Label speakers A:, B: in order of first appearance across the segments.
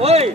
A: 喂。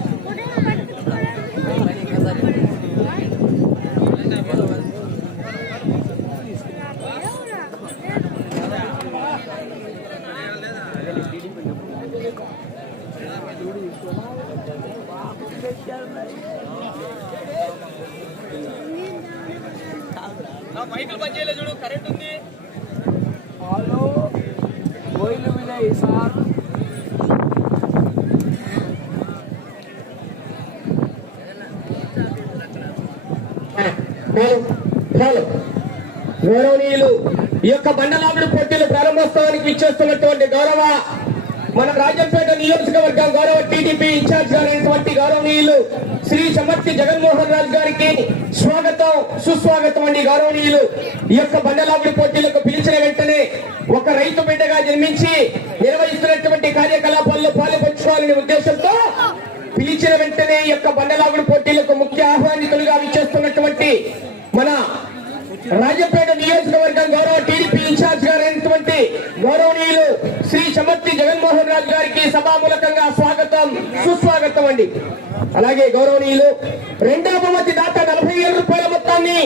B: hello కోయిలు Vinay sir
C: చాలు గౌరవనీయులు ఈ యొక్క బండలాగుడు పోటీలు ప్రారంభోత్సవానికి ఇచ్చేస్తున్నటువంటి గౌరవ మన రాజంపేట నియోజకవర్గం గౌరవ టీడీపీ ఇన్ఛార్జ్ గారైనటువంటి గౌరవనీయులు శ్రీ చమర్తి జగన్మోహన్ రాజు గారికి స్వాగతం సుస్వాగతం అండి గౌరవనీయులు. ఈ యొక్క బండలాగుడు పోటీలకు పిలిచిన వెంటనే ఒక రైతు బిడ్డగా జన్మించి నిర్వహిస్తున్నటువంటి కార్యకలాపాల్లో పాలుపంచుకోవాలనే ఉద్దేశంతో పిలిచిన వెంటనే ఈ యొక్క బండలాగుడు పోటీలకు ముఖ్య ఆహ్వానితులుగా విచ్చేస్తున్నటువంటి మన రాజపేట నియోజకవర్గం గౌరవ టీడీపీ ఇన్ఛార్జ్ గారైనటువంటి గౌరవనీయులు శ్రీ చమర్తి జగన్మోహన్ రాజు గారికి సభామూలకంగా స్వాగతం సుస్వాగతం అండి. అలాగే గౌరవనీయులు రెండవ బహుమతి దాత నలభై వేల రూపాయల మొత్తాన్ని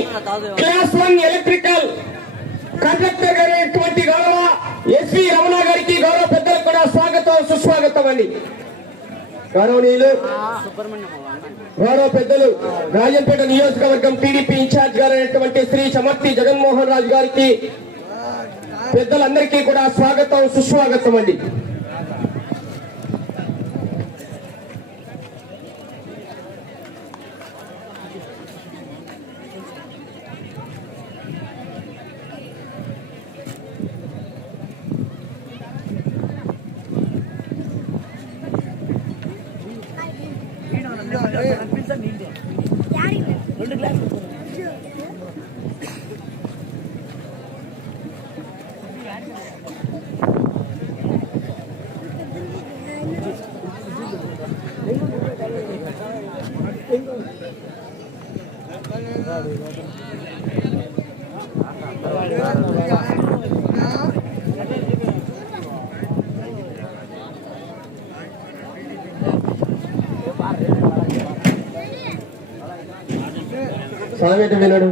C: క్లాస్ వన్ ఎలక్ట్రికల్ కండక్టర్ గారైనటువంటి గౌరవ ఎస్వి రమణ గారికి గౌరవ పెద్దలకు కూడా స్వాగతం సుస్వాగతం అండి. గౌరవనీయులు గౌరవ పెద్దలు. రాజంపేట నియోజకవర్గం టీడీపీ ఇన్ఛార్జ్ గారైనటువంటి శ్రీ చమర్తి జగన్మోహన్ రాజు గారికి పెద్దలందరికీ కూడా స్వాగతం సుస్వాగతం అండి. సామెత వినడు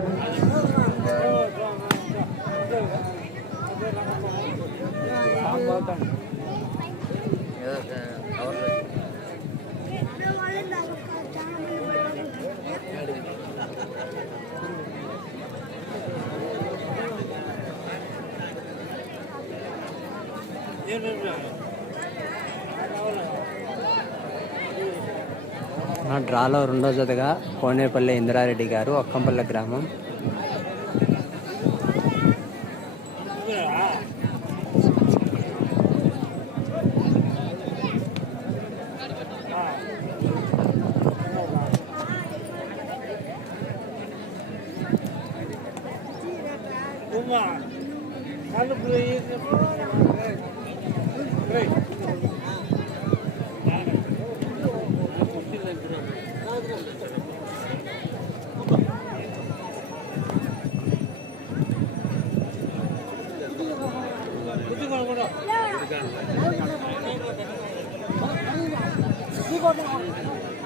D: నా రెండో జతగా కోనేపల్లి ఇందిరారెడ్డి గారు అక్కంపల్లి గ్రామం.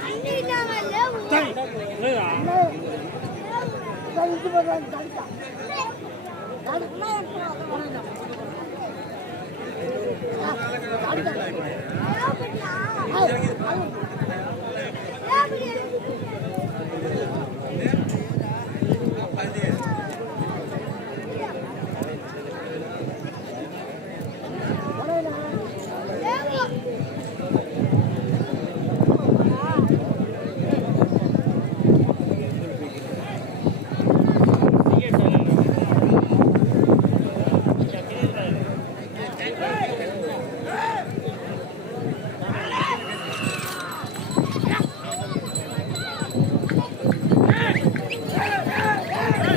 A: అన్ని ఇలాగే లేవు.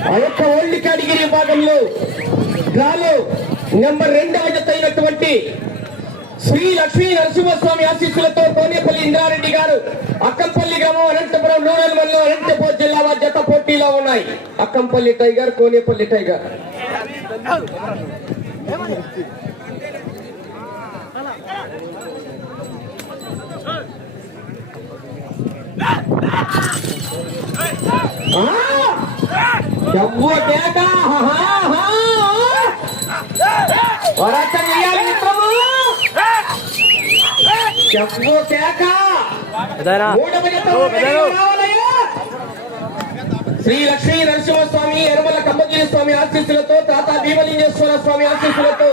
C: ఆ యొక్క ఓల్డ్ కేటగిరీ విభాగంలో డ్రాలో నెంబర్ రెండు అయినటువంటి శ్రీ లక్ష్మీ నరసింహస్వామి ఆశీస్సులతో కోనేపల్లి ఇంద్రారెడ్డి గారు అక్కంపల్లి గ్రామం అనంతపురం రూరల్ మండలం అనంతపురం జిల్లా జత పోటీలో ఉన్నాయి Akkampalli tiger Konepalli tiger Ah! Sri Lakshmi Narasimhaswamy Erumala Kammagiri Swamy ఆశీస్సులతో తాత భీమలింగేశ్వర స్వామి ఆశీస్సులతో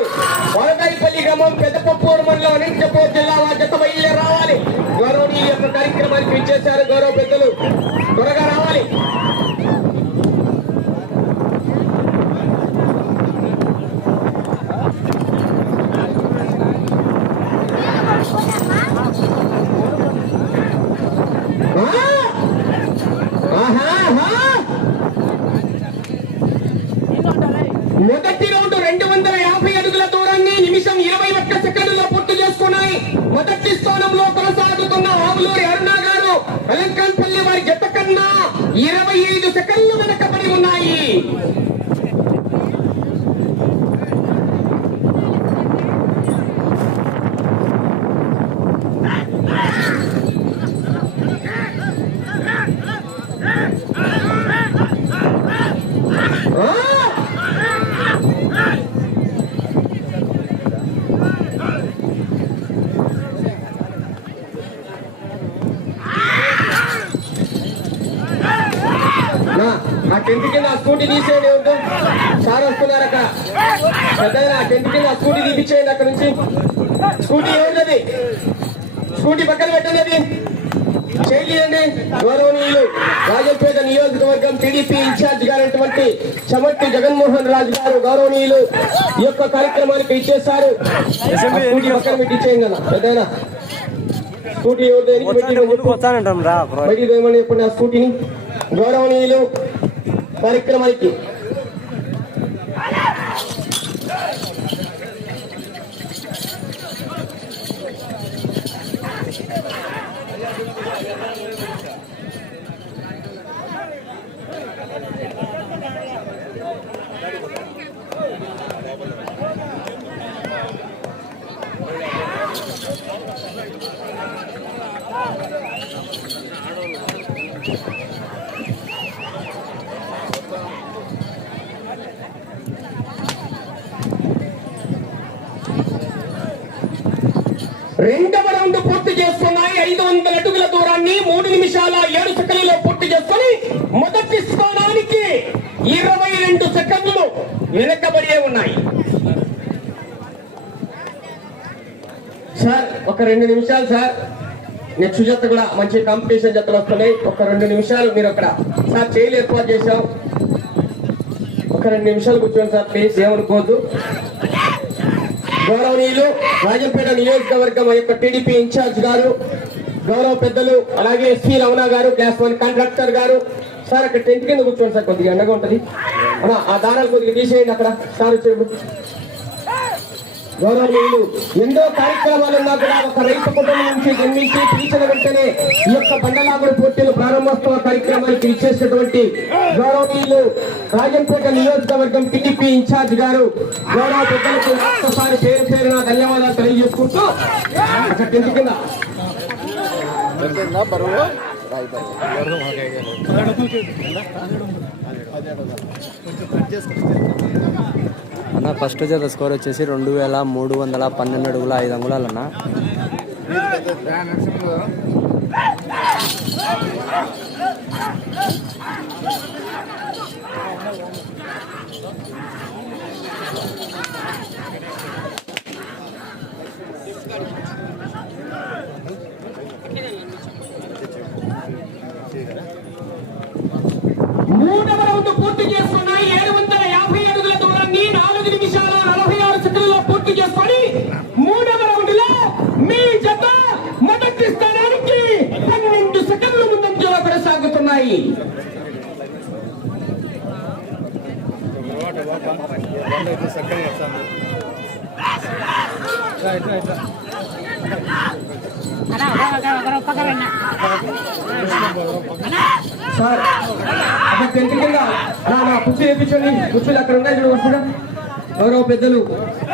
C: వరదాయిపల్లి గ్రామం పెద్దపప్పూరు మండలం అనంతపూర్ జిల్లా వారి జత బయలుదేరి రావాలి. గౌరవనీయ యొక్క కార్యక్రమానికి ఇచ్చేశారు గౌరవ పెద్దలు. త్వరగా రావాలి మొదటి రౌండ్ రెండు వందల యాభై అడుగుల దూరాన్ని నిమిషం ఇరవై ఒక్క సెకండ్లో పూర్తి చేసుకున్నాయి మొదటి స్థానంలో కొనసాగుతున్న ఆవులూరి అరుణ గారు అలంకాన్పల్లి వారి జత కన్నా ఇరవై ఐదు సెకండ్లు వెనకబడి ఉన్నాయి ఆ! నా, ఆ టెంట్ కింద ఆ స్కూటీ తీసేయండి వద్దు సార్ వస్తున్నారు అక్కడ పెద్దగా ఆ టెంట్ కింద ఆ స్కూటీ తీపిచ్చేయండి అక్కడ నుంచి స్కూటీ ఏమున్నది స్కూటీ పక్కన పెట్టండి అది. చేయండి గౌరవనీయులు రాజంపేట నియోజకవర్గం టీడీపీ ఇన్ఛార్జ్ గారైనటువంటి చమట్టి జగన్మోహన్ రాజు గారు గౌరవనీయులు ఈ యొక్క కార్యక్రమానికి ఇచ్చేశారు. స్కూటీ పక్కన పెట్టి ఇచ్చేయండి పెద్దయినా? స్కూటీ బయటికి స్కూటీని. గౌరవనీయులు కార్యక్రమానికి రెండవ రౌండ్ పూర్తి చేస్తున్నాయి. ఐదు వందల అడుగుల దూరాన్ని మూడు నిమిషాల ఏడు సెకండ్లలో పూర్తి చేసుకుని మొదటి స్థానానికి ఇరవై రెండు సెకండ్లు వెనకబడి ఉన్నాయి. సార్ ఒక రెండు నిమిషాలు సార్. నెక్స్ట్ జత కూడా మంచి కాంపిటీషన్ జతలు వస్తున్నాయి. ఒక రెండు నిమిషాలు మీరు అక్కడ. సార్ చేయలు ఏర్పాటు చేశాం. ఒక రెండు నిమిషాలు కూర్చోండి సార్ ప్లీజ్ ఏమనుకోవద్దు. గౌరవనీయులు రాజంపేట నియోజకవర్గం యొక్క టీడీపీ ఇన్ఛార్జ్ గారు గౌరవ పెద్దలు అలాగే ఎస్పీ రమణ గారు క్లాస్ వన్ కాంట్రాక్టర్ గారు. సార్ అక్కడ టెంట్ కింద కూర్చోండి సార్ కొద్దిగా ఎండగా ఉంటది. ఆ దారాలు కొద్దిగా తీసేయండి అక్కడ. సార్ వచ్చేప్పుడు. గౌరవనీయులు ఎన్నో కార్యక్రమాలు ఉన్నా కూడా ఒక రైతు కుటుంబం నుంచి జన్మించి పిలిచిన వెంటనే ఈ యొక్క బండలాగుడు పోటీలు ప్రారంభోత్సవ కార్యక్రమానికి ఇచ్చేసినటువంటి గౌరవనీయులు రాజంపేట నియోజకవర్గం టీడీపీ ఇన్ఛార్జ్ గారు. గౌరవ పెద్దలకు ఒక్కసారి పేరు పేరున ధన్యవాదాలు తెలియజేసుకుంటూ అక్కడ టెంట్ కింద
D: అన్న ఫస్ట్ జత స్కోర్ వచ్చేసి రెండు వేల మూడు వందల పన్నెండు అడుగుల ఐదు అంగుళాలు అన్న
C: మూడవ రౌండ్ పూర్తి చేసుకున్నాయి ఏడు వందల యాభై అడుగుల దూరాన్ని నాలుగు నిమిషాల నలభై ఆరు సెకండ్లలో పూర్తి చేసుకొని మూడవ రౌండ్లో మీ జత మొదటి స్థానానికి పన్నెండు సెకండ్ల ముందంజలో కొనసాగుతున్నాయి సార్ అక్కడ టెంట్ కింద నా నా కుర్చీ వేయించండి కుర్చీలు అక్కడ ఉన్నాయి చూడు ఎవరో పెద్దలు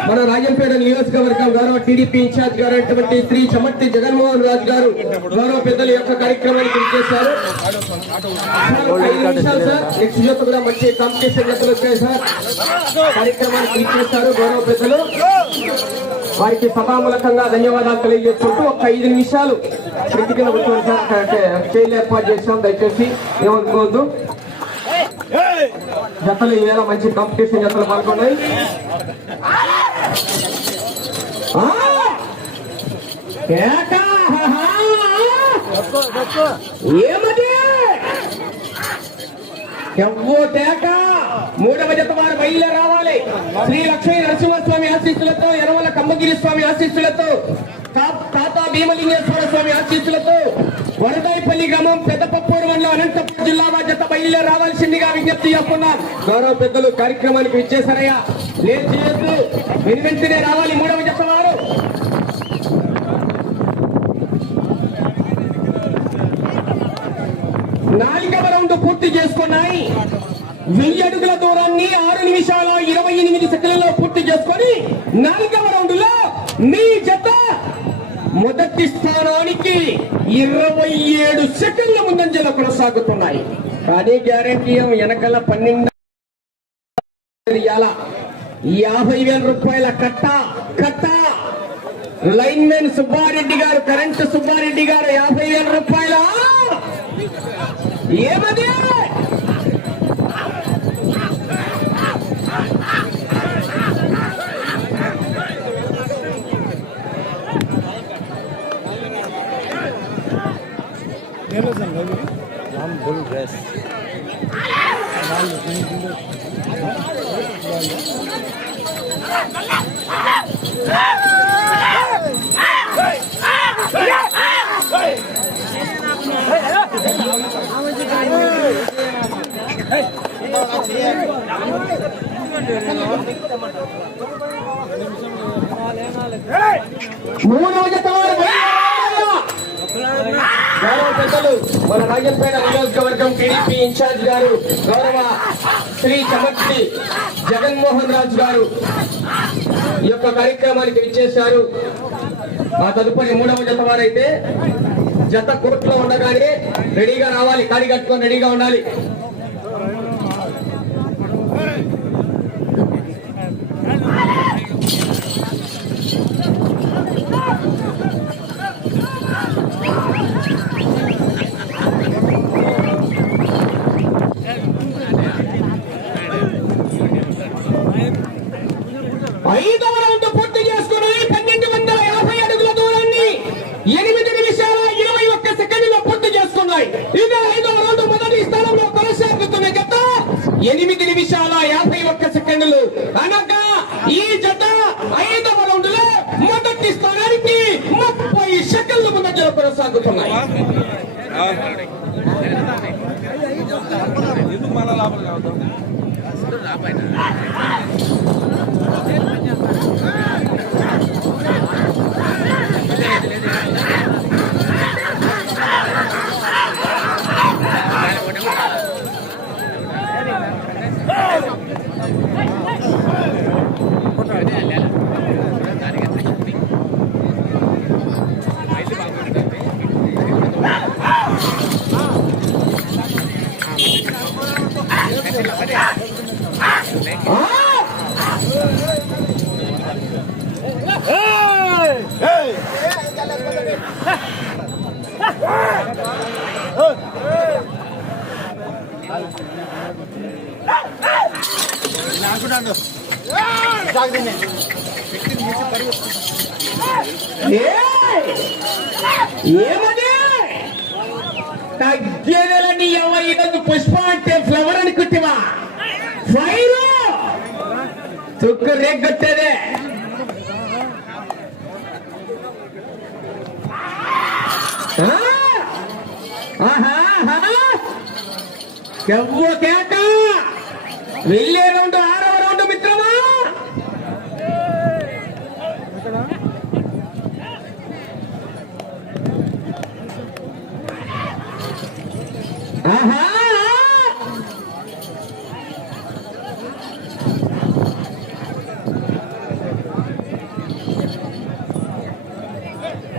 C: మన రాజంపేట నియోజకవర్గం గౌరవ టీడీపీ ఇన్ఛార్జ్ గారు అయినటువంటి శ్రీ చమర్తి జగన్మోహన్ రాజు గారు గౌరవ పెద్దల యొక్క కార్యక్రమానికి చేశారు నెక్స్ట్ జత కూడా మంచి కాంపిటీషన్ జతలు వచ్చాయి సార్. కార్యక్రమానికి ఇచ్చేస్తారు గౌరవ పెద్దలు. వారికి సభామూలకంగా ధన్యవాదాలు తెలియజేసుకుంటూ ఒక ఐదు నిమిషాలు క్రిటికల్ కూర్చోండి సార్. అంటే చైర్లు ఏర్పాటు చేశాం. దయచేసి ఏమనుకోవద్దు జతలు ఈవేళ మంచి కాంపిటీషన్ జతలు పాల్గొన్నాయి. ఏమది ఎవ్వో తేక మూడవ జత వారు బయలు రావాలి. శ్రీ లక్ష్మీ నరసింహస్వామి ఆశీస్సులతో ఎరవల కమ్మగిరి స్వామి ఆశీస్సులతో తాతా తాత భీమలింగేశ్వర స్వామి ఆశీస్సులతో వరదాయిపల్లి గ్రామం పెద్దపప్పూరు మండలం అనంతపురం జిల్లా బాధ్యత బయలు రావాల్సిందిగా విజ్ఞప్తి చేస్తున్నాం గౌరవ పెద్దలు కార్యక్రమానికి విచ్చేశారయ్యా. లేదు చేయొద్దు రావాలి మూడవ చెప్తున్నారు నాలుగవ రౌండ్ పూర్తి చేసుకున్నాయి. వెయ్యి అడుగుల దూరాన్ని ఆరు నిమిషాల ఇరవై ఎనిమిది సెకండ్లలో పూర్తి చేసుకొని నాలుగవ రౌండ్లో మీ జత మొదటి స్థానానికి ఇరవై ఏడు సెకండ్ల ముందంజలో కొనసాగుతున్నాయి. కానీ గ్యారంటీ వెనకాల పన్నెండు యాభై వేల రూపాయల కట్ట కట్ట. లైన్ మెన్ సుబ్బారెడ్డి గారు కరెంటు సుబ్బారెడ్డి గారు యాభై వేల రూపాయల? ఏమది?
D: బుల్ డ్రెస్
C: మూడవ జత వారు బయలుదేరాలి. గౌరవ పెద్దలు మన రాజంపేట నియోజకవర్గం టీడీపీ ఇన్ఛార్జ్ గారు గౌరవ శ్రీ చమర్తి జగన్మోహన్ రాజు గారు ఈ యొక్క కార్యక్రమానికి ఇచ్చేశారు ఆ తదుపరి మూడవ జత వారైతే జత కోర్టులో ఉండగానే రెడీగా రావాలి కాడి కట్టుకొని రెడీగా ఉండాలి నిమిషాల యాభై ఒక్క సెకండ్లు అనగా ఈ జత ఐదవ రౌండ్లో మొదటి స్థానానికి ముప్పై సెకండ్లు కొనసాగుతున్నాయి.
B: ఎందుకు మళ్ళా లాభం కావద్దాం
C: ఏమది తగ్గేదేలని ఎవ ఇదొక పుష్ప అంటే ఫ్లవర్ అనుకుంటేవా ఫైర్ తుక్కు రేగొట్టేదే ఆహా. ఎవ్వ కేక వెళ్ళే రౌండ్ ఆరవ రౌండ్ మిత్రమా? ఆహా!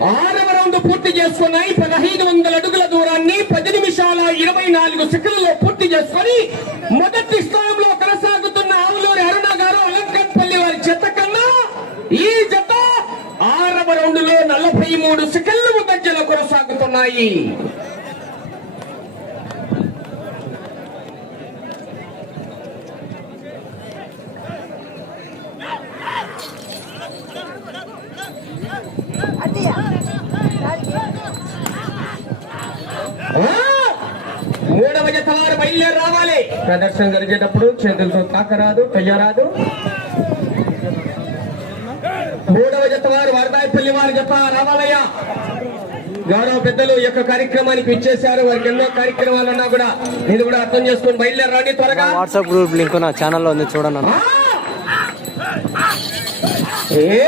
C: ఆ పూర్తి చేసుకున్నాయి. పదహైదు వందల అడుగుల దూరాన్ని పది నిమిషాల ఇరవై నాలుగు సెకండ్లలో పూర్తి చేసుకొని మొదటి స్థానంలో కొనసాగుతున్న ఆవులూరి అరుణ గారు అలంకట్పల్లి వారి చెత్త కన్నా ఈ జత ఆరవ రౌండ్లో నలభై మూడు సెకండ్ల మధ్యలో కొనసాగుతున్నాయి ఆ! మూడవ జత వారు బయలుదేరి రావాలి ప్రదర్శన జరిగేటప్పుడు చేతులతో తాకరాదు తయ్యరాదు. మూడవ జత వారు వరదాయపల్లి వారి జత రావాలయ్యా గౌరవ పెద్దలు ఈ యొక్క కార్యక్రమానికి ఇచ్చేశారు వారికి ఎన్నో కార్యక్రమాలు ఉన్నా కూడా ఇది కూడా అర్థం చేసుకొని బయలుదేరి రండి త్వరగా
D: వాట్సాప్ గ్రూప్ లింక్ నా ఛానల్లో ఉంది చూడండి!
C: ఏ!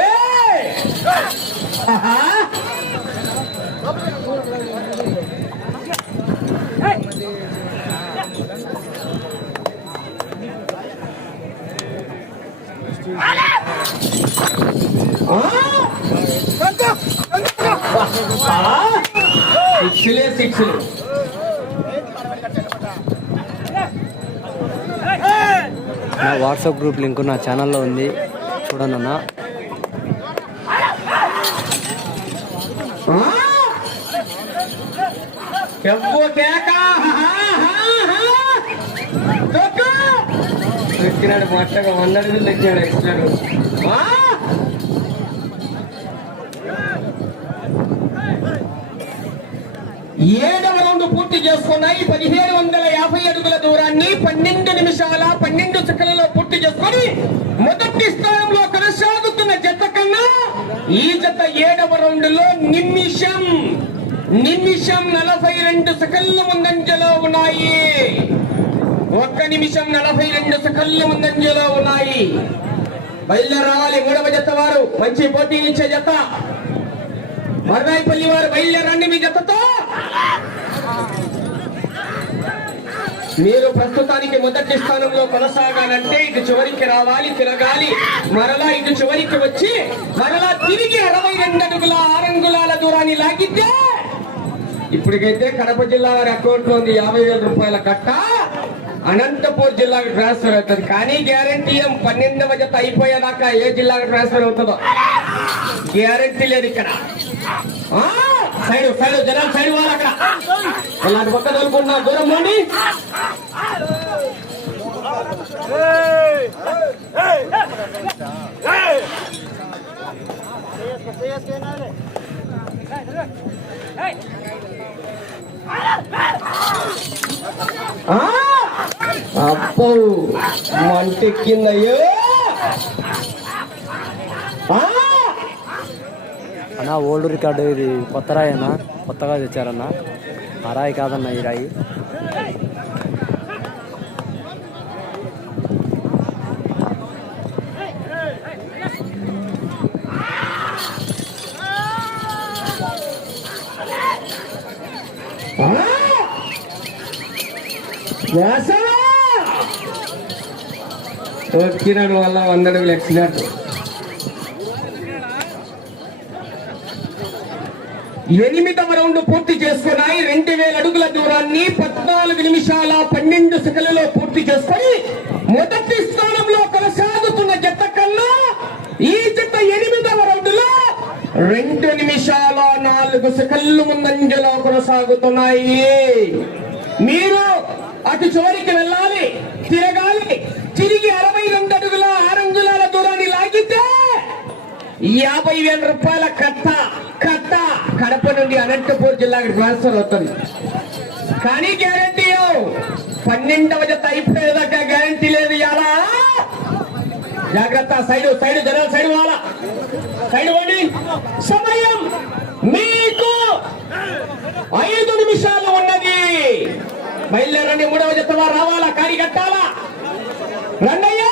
C: సిక్స్లే సిక్స్లు
D: నా వాట్సాప్ గ్రూప్ లింక్ నా ఛానల్లో ఉంది. చూడండి
C: ఎక్కినాడు మొట్టగా వంద ఎక్కినాడు ఎక్కినాడు ఏడవ రౌండ్ పూర్తి చేసుకున్నాయి. పదిహేడు వందల యాభై అడుగుల దూరాన్ని పన్నెండు నిమిషాల పన్నెండు సెకండ్లలో పూర్తి చేసుకొని మొదటి స్థానంలో కొనసాగుతున్న జత కన్నా ఈ జత ఏడవ రౌండ్లో నిమిషం నిమిషం నలభై రెండు సెకండ్ల ముందంజలో ఉన్నాయి. ఒక్క నిమిషం నలభై రెండు సెకండ్ల ముందంజలో ఉన్నాయి. బయలుదేరి రావాలి మూడవ జత వారు. మంచి పోటీ ఇచ్చే జత. మరదాయిపల్లి వారు బయలుదేరండి మీ జతతో. మీరు ప్రస్తుతానికి మొదటి స్థానంలో కొనసాగాలంటే ఇటు చివరికి రావాలి తిరగాలి. మరలా ఇటు చివరికి వచ్చి మరలా తిరిగి అరవై రెండు అడుగుల ఆరంగుళాల దూరాన్ని లాగితే ఇప్పటికైతే కడప జిల్లా వారి అకౌంట్లో ఉంది యాభై వేల రూపాయల కట్ట. అనంతపూర్ జిల్లాకు ట్రాన్స్ఫర్ అవుతుంది కానీ గ్యారంటీ ఏం పన్నెండవ జత అయిపోయేదాకా ఏ జిల్లాకు ట్రాన్స్ఫర్ అవుతుందో గ్యారంటీ లేదు ఇక్కడ సైడ్ సైడ్ జనాలు సైడ్ వాళ్ళు అక్కడ అలాంటి పక్క తోలుకుంటున్నా దూరం పోండి Hey! అబ్బో మంటెక్కిందయ్యో ఆ!
D: అన్న ఓల్డ్ రికార్డు ఇది కొత్త రాయి అన్న కొత్తగా తెచ్చారన్న. ఆ రాయి కాదన్న ఈ రాయి.
C: ఆ! వల్ల వంద ఎక్సినట్టు ఎనిమిదవ రౌండ్ పూర్తి చేసుకున్నాయి రెండు వేల అడుగుల దూరాన్ని పద్నాలుగు నిమిషాల పన్నెండు సెకండ్లలో పూర్తి చేసుకొని మొదటి స్థానంలో కొనసాగుతున్న జత కన్నా ఈ జత ఎనిమిది రెండు నిమిషాల నాలుగు సెకండ్లు ముందంజలో కొనసాగుతున్నాయి. మీరు అటు చివరికి వెళ్ళాలి తిరగాలి తిరిగి అరవై రెండు అడుగుల ఆరంగులాల దూరాన్ని లాగితే యాభై వేల రూపాయల కట్ట కట్ట కడప నుండి అనంతపూర్ జిల్లాకి ట్రాన్స్ఫర్ అవుతుంది. కానీ గ్యారంటీ పన్నెండవ జత అయిపోయేదాకా గ్యారంటీ లేదు ఎలా జాగ్రత్త సైడ్ సైడ్ జనాలు సైడ్ వాళ్ళ సైడ్ సమయం మీకు ఐదు నిమిషాలు ఉన్నది. బయలుదేరండి మూడవ జత వారు రావాలా కాడి కట్టాలా? రండయ్యా!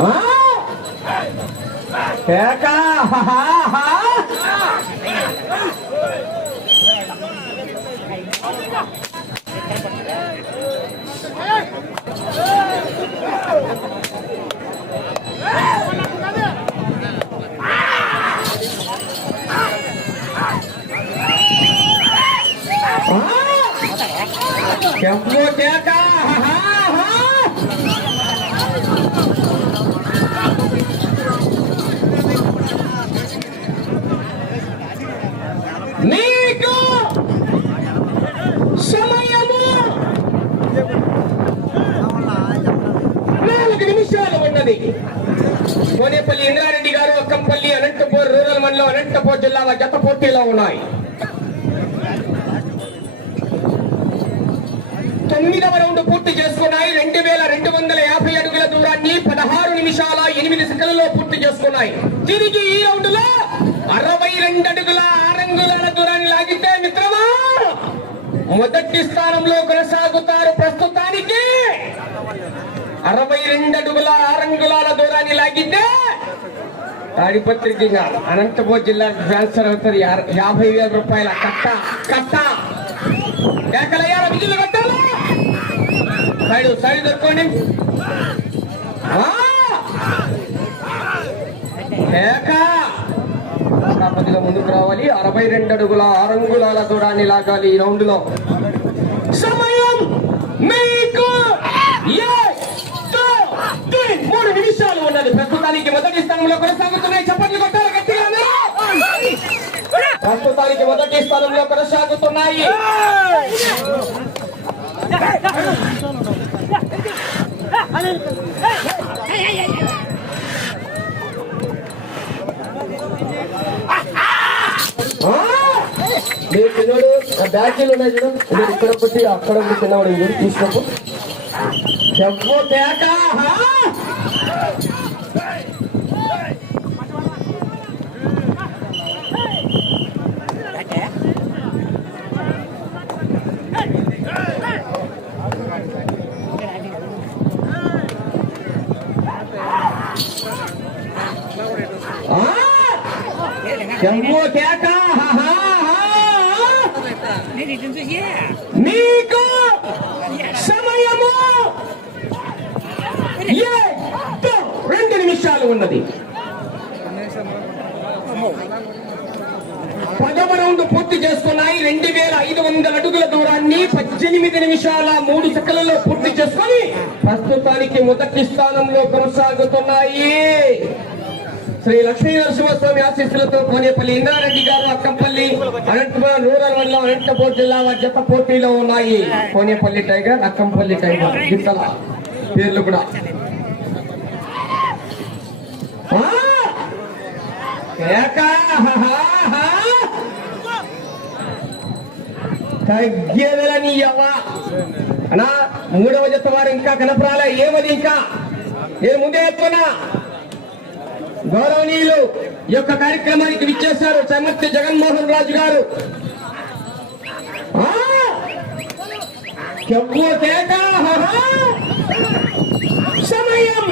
C: ఆ? Chồng mua trẻ con జిల్లాల జత పోటీలో ఉన్నాయి. తొమ్మిదవ రౌండ్ పూర్తి చేసుకున్నాయి. రెండు వేల రెండు వందల యాభై అడుగుల దూరాన్ని పదహారు నిమిషాల ఎనిమిది సెకండ్లలో పూర్తి చేసుకున్నాయి. తిరిగి ఈ రౌండ్లో అరవై రెండు అడుగుల ఆరంగుల దూరాన్ని లాగితే మిత్రమా మొదటి స్థానంలో కొనసాగుతారు ప్రస్తుతానికి. అరవై రెండు అడుగుల ఆరంగుల దూరాన్ని లాగితే తాడిపత్రికి అనంతపూర్ జిల్లాకు ట్రాన్స్ఫర్ అవుతారు యాభై వేల రూపాయల కట్ట కట్ట. కేకలయ్యాల విధులు కట్టాలా? సైడ్ సైడ్ దొరుకోండి ఆ! కేక! కొద్దిగా ముందుకు రావాలి. అరవై రెండు అడుగుల ఆరంగుళాల దూరాన్ని లాగాలి ఈ రౌండ్లో సమయం మీకు ఏ- నిమిషాలు ఉన్నది. ప్రస్తుతానికి మొదటి స్థానంలో కొనసాగుతున్నాయి. చప్పట్లు కొట్టాలి గట్టిగా ప్రస్తుతానికి మొదటి స్థానంలో కొనసాగుతున్నాయి. మీ పిల్లడు ఆ ఉన్నాయి చూడు. ఇక్కడ ఒకటి అక్కడ ఒకటి పిల్లవాడు చూడు తీసుకోకు చెప్పు తేట హా? ఆ! సమయము ఏదో రెండు నిమిషాలు ఉన్నది. పదవ రౌండ్ పూర్తి చేసుకున్నాయి రెండు వేల ఐదు వందల అడుగుల దూరాన్ని పద్దెనిమిది నిమిషాల మూడు సెకండ్లలో పూర్తి చేసుకొని ప్రస్తుతానికి మొదటి స్థానంలో కొనసాగుతున్నాయి. శ్రీ లక్ష్మీ నరసింహస్వామి ఆశీస్సులతో కోనేపల్లి ఇంద్రారెడ్డి గారు అక్కంపల్లి అనంతపురం రూరల్ మండలం అనంతపూర్ జిల్లా జత పోటీలో ఉన్నాయి. Konepalli tiger Akkampalli tiger. గిత్తల. పేర్లు కూడా. అనా మూడవ జత వారు ఇంకా కనపరాలే. ఏమది ఇంకా? నేను ముందే చెప్తున్నా. గౌరవనీయులు ఈ యొక్క కార్యక్రమానికి విచ్చేశారు చమర్తి జగన్మోహన్ రాజు గారు. సమయం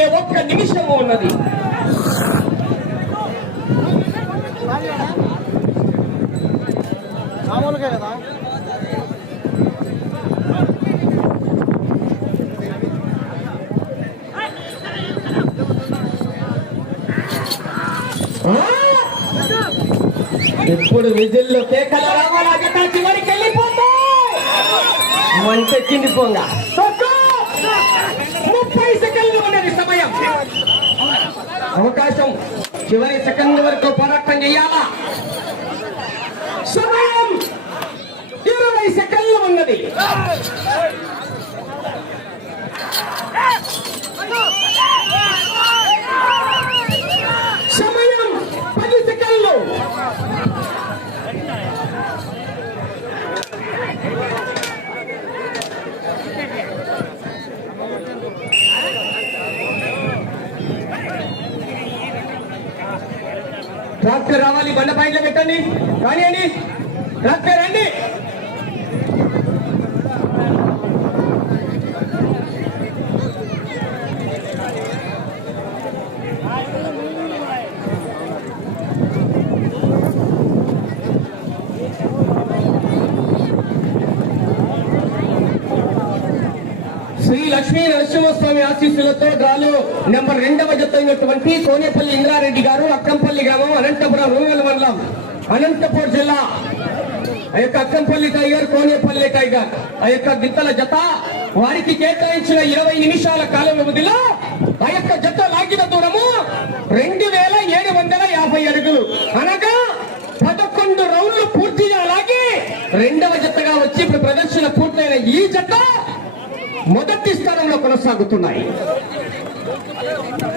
C: ఏ ఒక్క నిమిషము ఉన్నది.
B: మామూలుగా కదా?
C: ఇప్పుడు విజిల్లో కేకలు రావాలా జత చివరికి వెళ్ళిపోతా. మంట కిందిపోంగ ముప్పై సెకండ్లు ఉన్నది సమయం. అవకాశం. చివరి సెకండ్ వరకు పోరాటం చేయాలా? సమయం. ఇరవై సెకండ్లు ఉన్నది సమయం పది సెకండ్లు ట్రాక్టర్ రావాలి బండ పైన పెట్టండి. కానివ్వండి ట్రాక్టర్ రండి. శ్రీ లక్ష్మీ నరసింహస్వామి ఆశీస్సులతో డ్రాలో నెంబర్ రెండవ జత అయినటువంటి కోనేపల్లి ఇంద్రారెడ్డి గారు అక్కంపల్లి గ్రామం అనంతపురం రూరల్ మండలం అనంతపురం జిల్లా. ఆ యొక్క అక్కంపల్లి టైగర్ కోనేపల్లి టైగర్. ఆ యొక్క గిత్తల జత వారికి కేటాయించిన ఇరవై నిమిషాల కాల వ్యవధిలో ఆ యొక్క జత లాగిన దూరము రెండు వేల ఏడు వందల యాభై అడుగులు. అనగా పదకొండు రౌండ్లు పూర్తిగా లాగి రెండవ జతగా వచ్చి ఇప్పుడు ప్రదర్శన పూర్తయిన ఈ జత మొదటి స్థానంలో కొనసాగుతున్నాయి. Thank you.